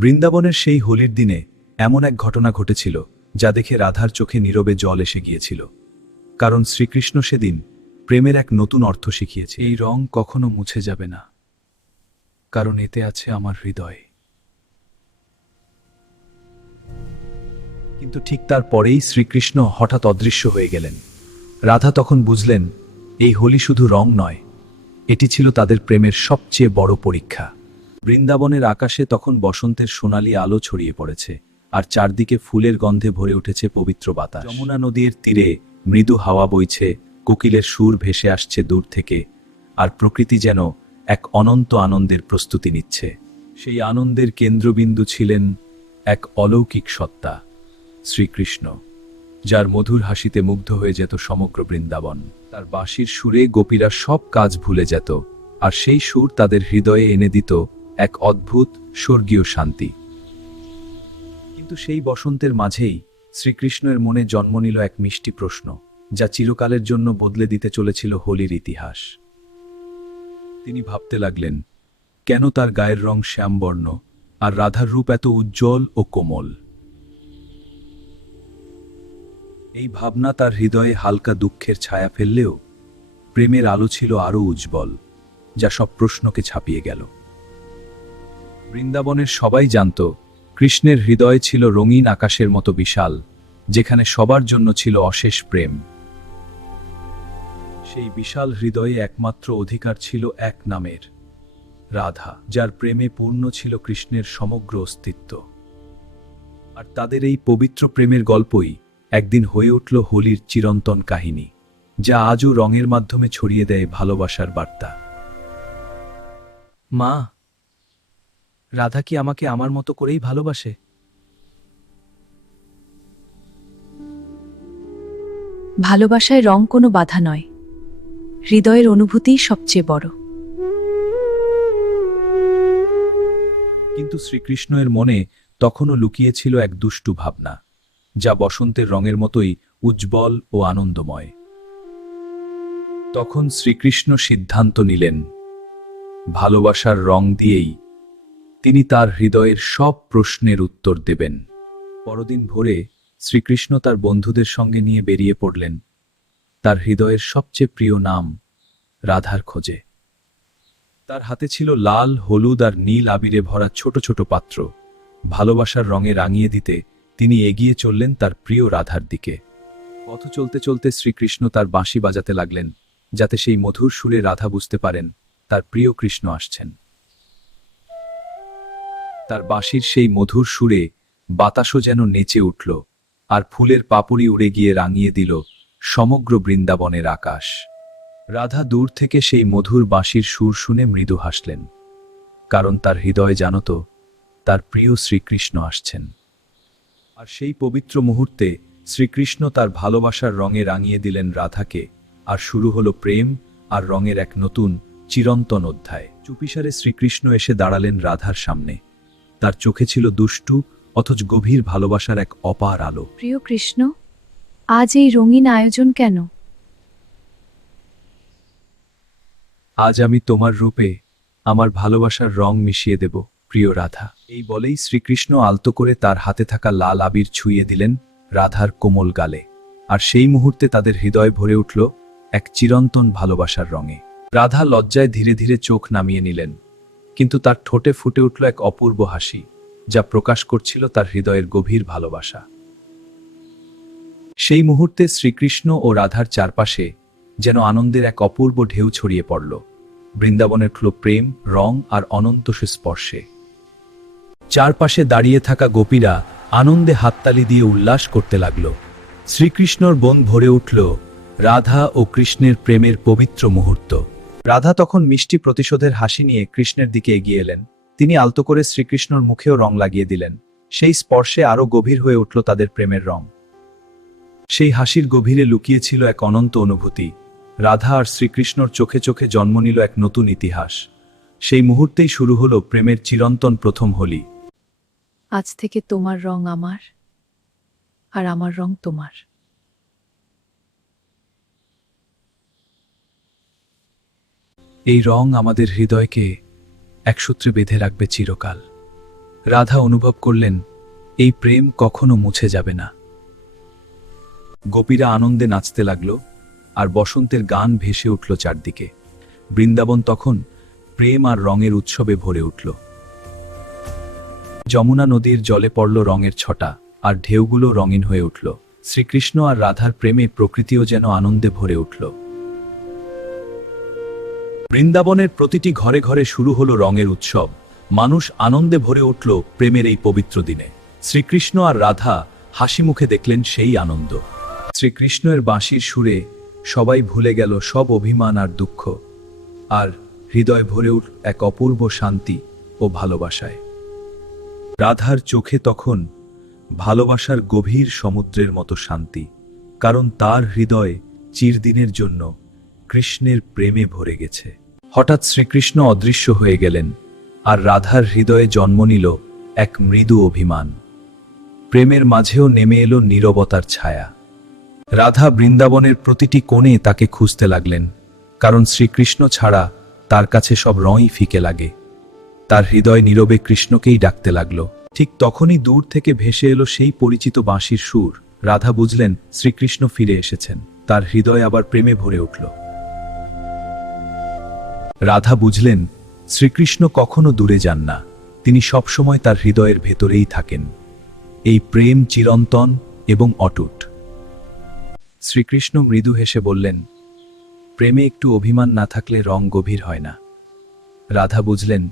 বৃন্দাবনের সেই হোলির দিনে এমন এক ঘটনা ঘটেছিল যা দেখে রাধার চোখে নীরবে জল এসে গিয়েছিল। কারণ শ্রীকৃষ্ণ সেদিন প্রেমের এক নতুন অর্থ শিখিয়েছে। এই রং কখনো মুছে যাবে না, কারণ এতে আছে আমার হৃদয়। কিন্তু ঠিক তার পরেই শ্রীকৃষ্ণ হঠাৎ অদৃশ্য হয়ে গেলেন। রাধা তখন বুঝলেন এই হোলি শুধু রং নয়, এটি ছিল তাদের প্রেমের সবচেয়ে বড় পরীক্ষা। বৃন্দাবনের আকাশে তখন বসন্তের সোনালী আলো ছড়িয়ে পড়েছে, আর চারদিকে ফুলের গন্ধে ভরে উঠেছে পবিত্র বাতাস। যমুনা নদীর তীরে মৃদু হাওয়া বইছে, কোকিলের সুর ভেসে আসছে দূর থেকে, আর প্রকৃতি যেন এক অনন্ত আনন্দের প্রস্তুতি নিচ্ছে। সেই আনন্দের কেন্দ্রবিন্দু ছিলেন এক অলৌকিক সত্তা, শ্রীকৃষ্ণ, যার মধুর হাসিতে মুগ্ধ হয়ে যেত সমগ্র বৃন্দাবন। তার বাঁশির সুরে গোপীরা সব কাজ ভুলে যেত, আর সেই সুর তাদের হৃদয়ে এনে দিত এক অদ্ভুত স্বর্গীয় শান্তি। কিন্তু সেই বসন্তের মাঝেই শ্রীকৃষ্ণের মনে জন্ম নিল এক মিষ্টি প্রশ্ন, যা চিরকালের জন্য বদলে দিতে চলেছিল হোলির ইতিহাস। তিনি ভাবতে লাগলেন, কেন তার গায়ের রং শ্যামবর্ণ আর রাধার রূপ এত উজ্জ্বল ও কোমল? এই ভাবনা তার হৃদয়ে হালকা দুঃখের ছায়া ফেললেও প্রেমের আলো ছিল আরও উজ্জ্বল, যা সব প্রশ্নকে ছাপিয়ে গেল। বৃন্দাবনের সবাই জানত কৃষ্ণের হৃদয় ছিল রঙিন আকাশের মতো বিশাল, যেখানে সবার জন্য ছিল অশেষ প্রেম। সেই বিশাল হৃদয়ে একমাত্র অধিকার ছিল এক নামের, রাধা, যার প্রেমে পূর্ণ ছিল কৃষ্ণের সমগ্র অস্তিত্ব। আর তাদের এই পবিত্র প্রেমের গল্পই একদিন হয়ে উঠল হোলির চিরন্তন কাহিনী, যা আজও রঙের মাধ্যমে ছড়িয়ে দেয় ভালোবাসার বার্তা। মা, রাধা কি আমাকে আমার মতো করেই ভালোবাসে? ভালোবাসায় রং কোনো বাধা নয়, হৃদয়ের অনুভূতিই সবচেয়ে বড়। কিন্তু শ্রীকৃষ্ণের মনে তখনও লুকিয়েছিল এক দুষ্টু ভাবনা, যা বসন্তের রঙের মতোই উজ্জ্বল ও আনন্দময়। তখন শ্রীকৃষ্ণ সিদ্ধান্ত নিলেন, ভালোবাসার রং দিয়েই তিনি তার হৃদয়ের সব প্রশ্নের উত্তর দেবেন। পরদিন ভোরে শ্রীকৃষ্ণ তার বন্ধুদের সঙ্গে নিয়ে বেরিয়ে পড়লেন তার হৃদয়ের সবচেয়ে প্রিয় নাম রাধার খোঁজে। তার হাতে ছিল লাল, হলুদ আর নীল আবিরে ভরা ছোট ছোট পাত্র। ভালোবাসার রঙে রাঙিয়ে দিতে তিনি এগিয়ে চললেন তার প্রিয় রাধার দিকে। পথ চলতে চলতে শ্রীকৃষ্ণ তার বাঁশি বাজাতে লাগলেন, যাতে সেই মধুর সুরে রাধা বুঝতে পারেন তার প্রিয় কৃষ্ণ আসছেন। তার বাঁশির সেই মধুর সুরে বাতাসও যেন নেচে উঠল, আর ফুলের পাপড়ি উড়ে গিয়ে রাঙিয়ে দিল সমগ্র বৃন্দাবনের আকাশ। রাধা দূর থেকে সেই মধুর বাঁশির সুর শুনে মৃদু হাসলেন, কারণ তার হৃদয় জানত তার প্রিয় শ্রীকৃষ্ণ আসছেন। আর সেই পবিত্র মুহূর্তে শ্রীকৃষ্ণ তার ভালোবাসার রঙে রাঙিয়ে দিলেন রাধাকে, আর শুরু হলো প্রেম আর রঙের এক নতুন চিরন্তন অধ্যায়। চুপিসারে শ্রীকৃষ্ণ এসে দাঁড়ালেন রাধার সামনে। তার চোখে ছিল দুষ্টু অথচ গভীর ভালোবাসার এক অপার আলো। প্রিয় কৃষ্ণ, আজ এই রঙিন আয়োজন কেন? আজ আমি তোমার রূপে আমার ভালোবাসার রং মিশিয়ে দেব, প্রিয় রাধা। এই বলেই শ্রীকৃষ্ণ আলতো করে তার হাতে থাকা লাল আবির ছুঁয়ে দিলেন রাধার কোমল গালে, আর সেই মুহূর্তে তাদের হৃদয় ভরে উঠল এক চিরন্তন ভালোবাসার রঙে। রাধা লজ্জায় ধীরে ধীরে চোখ নামিয়ে নিলেন, কিন্তু তার ঠোঁটে ফুটে উঠল এক অপূর্ব হাসি, যা প্রকাশ করছিল তার হৃদয়ের গভীর ভালোবাসা। সেই মুহূর্তে শ্রীকৃষ্ণ ও রাধার চারপাশে যেন আনন্দের এক অপূর্ব ঢেউ ছড়িয়ে পড়ল। বৃন্দাবনের খুলো প্রেম, রং আর অনন্ত স্পর্শে। চারপাশে দাঁড়িয়ে থাকা গোপীরা আনন্দে হাততালি দিয়ে উল্লাস করতে লাগল। শ্রীকৃষ্ণর বন ভরে উঠল রাধা ও কৃষ্ণের প্রেমের পবিত্র মুহূর্ত। রাধা তখন মিষ্টি প্রতিশোধের হাসি নিয়ে কৃষ্ণের দিকে এগিয়ে এলেন। তিনি আলতো করে শ্রীকৃষ্ণর মুখেও রং লাগিয়ে দিলেন। সেই স্পর্শে আরো গভীর হয়ে উঠল তাদের প্রেমের রং। সেই হাসির গভীরে লুকিয়েছিল এক অনন্ত অনুভূতি। রাধা আর শ্রীকৃষ্ণর চোখে চোখে জন্ম নিল এক নতুন ইতিহাস। সেই মুহূর্তেই শুরু হলো প্রেমের চিরন্তন প্রথম হোলি। আজ থেকে তোমার রং আমার, আর আমার রং তোমার। এই রং আমাদের হৃদয়কে এক সূত্রে বেঁধে রাখবে চিরকাল। রাধা অনুভব করলেন এই প্রেম কখনো মুছে যাবে না। গোপীরা আনন্দে নাচতে লাগলো, আর বসন্তের গান ভেসে উঠল চারদিকে। বৃন্দাবন তখন প্রেম আর রঙের উৎসবে ভরে উঠল। যমুনা নদীর জলে পড়ল রঙের ছটা, আর ঢেউগুলো রঙিন হয়ে উঠল। শ্রীকৃষ্ণ আর রাধার প্রেমে প্রকৃতিও যেন আনন্দে ভরে উঠল। বৃন্দাবনের প্রতিটি ঘরে ঘরে শুরু হলো রঙের উৎসব। মানুষ আনন্দে ভরে উঠল প্রেমের এই পবিত্র দিনে। শ্রীকৃষ্ণ আর রাধা হাসি মুখে দেখলেন সেই আনন্দ। শ্রীকৃষ্ণের বাঁশির সুরে সবাই ভুলে গেল সব অভিমান আর দুঃখ, আর হৃদয় ভরে উঠল এক অপূর্ব শান্তি ও ভালোবাসায়। রাধার চোখে তখন ভালোবাসার গভীর সমুদ্রের মতো শান্তি, কারণ তার হৃদয় চিরদিনের জন্য কৃষ্ণের প্রেমে ভরে গেছে। হঠাৎ শ্রীকৃষ্ণ অদৃশ্য হয়ে গেলেন, আর রাধার হৃদয়ে জন্ম নিল এক মৃদু অভিমান। প্রেমের মাঝেও নেমে এলো নীরবতার ছায়া। রাধা বৃন্দাবনের প্রতিটি কোণে তাকে খুঁজতে লাগলেন, কারণ শ্রীকৃষ্ণ ছাড়া তার কাছে সব রঙই ফিকে লাগে। তার হৃদয় নীরবে কৃষ্ণকেই ডাকতে লাগলো। ঠিক তখনই দূর থেকে ভেসে এলো সেই পরিচিত বাঁশির সুর। রাধা বুঝলেন শ্রীকৃষ্ণ ফিরে এসেছেন। তার হৃদয় আবার প্রেমে ভরে উঠল। রাধা বুঝলেন শ্রীকৃষ্ণ কখনো দূরে যান না, তিনি সবসময় তার হৃদয়ের ভেতরেই থাকেন। এই প্রেম চিরন্তন এবং অটুট। শ্রীকৃষ্ণ মৃদু হেসে বললেন, প্রেমে একটু অভিমান না থাকলে রং গভীর হয় না। রাধা বুঝলেন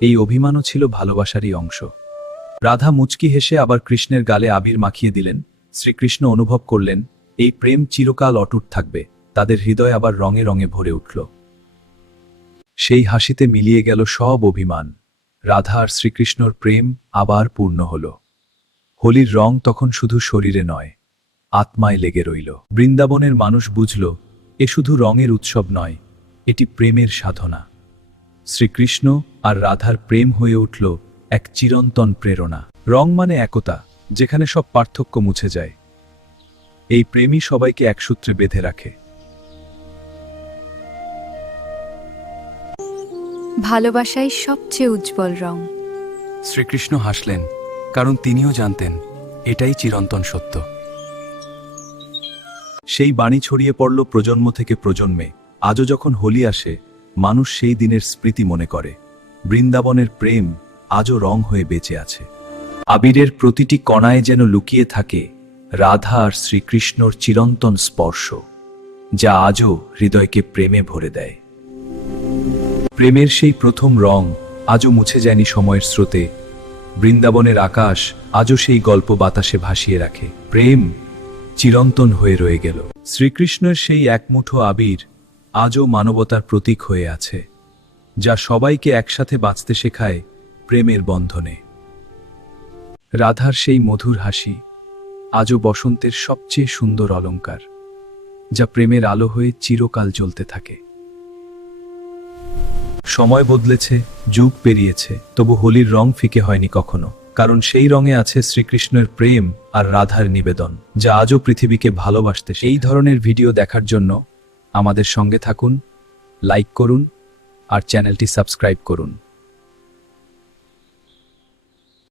এই অভিমানও ছিল ভালোবাসারই অংশ। রাধা মুচকি হেসে আবার কৃষ্ণের গালে আবির মাখিয়ে দিলেন। শ্রীকৃষ্ণ অনুভব করলেন এই প্রেম চিরকাল অটুট থাকবে। তাদের হৃদয় আবার রঙে রঙে ভরে উঠল। সেই হাসিতে মিলিয়ে গেল সব অভিমান। রাধা আর শ্রীকৃষ্ণর প্রেম আবার পূর্ণ হল। হোলির রং তখন শুধু শরীরে নয়, আত্মায় লেগে রইল। বৃন্দাবনের মানুষ বুঝল এ শুধু রঙের উৎসব নয়, এটি প্রেমের সাধনা। শ্রীকৃষ্ণ আর রাধার প্রেম হয়ে উঠল এক চিরন্তন প্রেরণা। রং মানে একতা, যেখানে সব পার্থক্য মুছে যায়। এই প্রেমই সবাইকে এক সূত্রে বেঁধে রাখে। ভালোবাসাই সবচেয়ে উজ্জ্বল রং। শ্রীকৃষ্ণ হাসলেন, কারণ তিনিও জানতেন এটাই চিরন্তন সত্য। সেই বাণী ছড়িয়ে পড়ল প্রজন্ম থেকে প্রজন্মে। আজও যখন হোলি আসে, মানুষ সেই দিনের স্মৃতি মনে করে। বৃন্দাবনের প্রেম আজও রং হয়ে বেঁচে আছে। আবিরের প্রতিটি কণায় যেন লুকিয়ে থাকে রাধা আর শ্রীকৃষ্ণর চিরন্তন স্পর্শ, যা আজও হৃদয়কে প্রেমে ভরে দেয়। প্রেমের সেই প্রথম রং আজও মুছে যায়নি সময়ের স্রোতে। বৃন্দাবনের আকাশ আজও সেই গল্প বাতাসে ভাসিয়ে রাখে। প্রেম চিরন্তন হয়ে রয়ে গেল। শ্রীকৃষ্ণের সেই এক মুঠো আবির আজও মানবতার প্রতীক হয়ে আছে, যা সবাইকে একসাথে বাঁচতে শেখায় প্রেমের বন্ধনে। রাধার সেই মধুর হাসি আজও বসন্তের সবচেয়ে সুন্দর অলংকার, যা প্রেমের আলো হয়ে চিরকাল জ্বলতে থাকে। সময় বদলেছে, যুগ পেরিয়েছে, তবু হোলির রং ফিকে হয়নি কখনো, কারণ সেই রঙে আছে শ্রীকৃষ্ণের প্রেম আর রাধার নিবেদন, যা আজও পৃথিবীকে ভালোবাসতে। এই ধরনের ভিডিও দেখার জন্য আমাদের সঙ্গে থাকুন, লাইক করুন আর চ্যানেলটি সাবস্ক্রাইব করুন।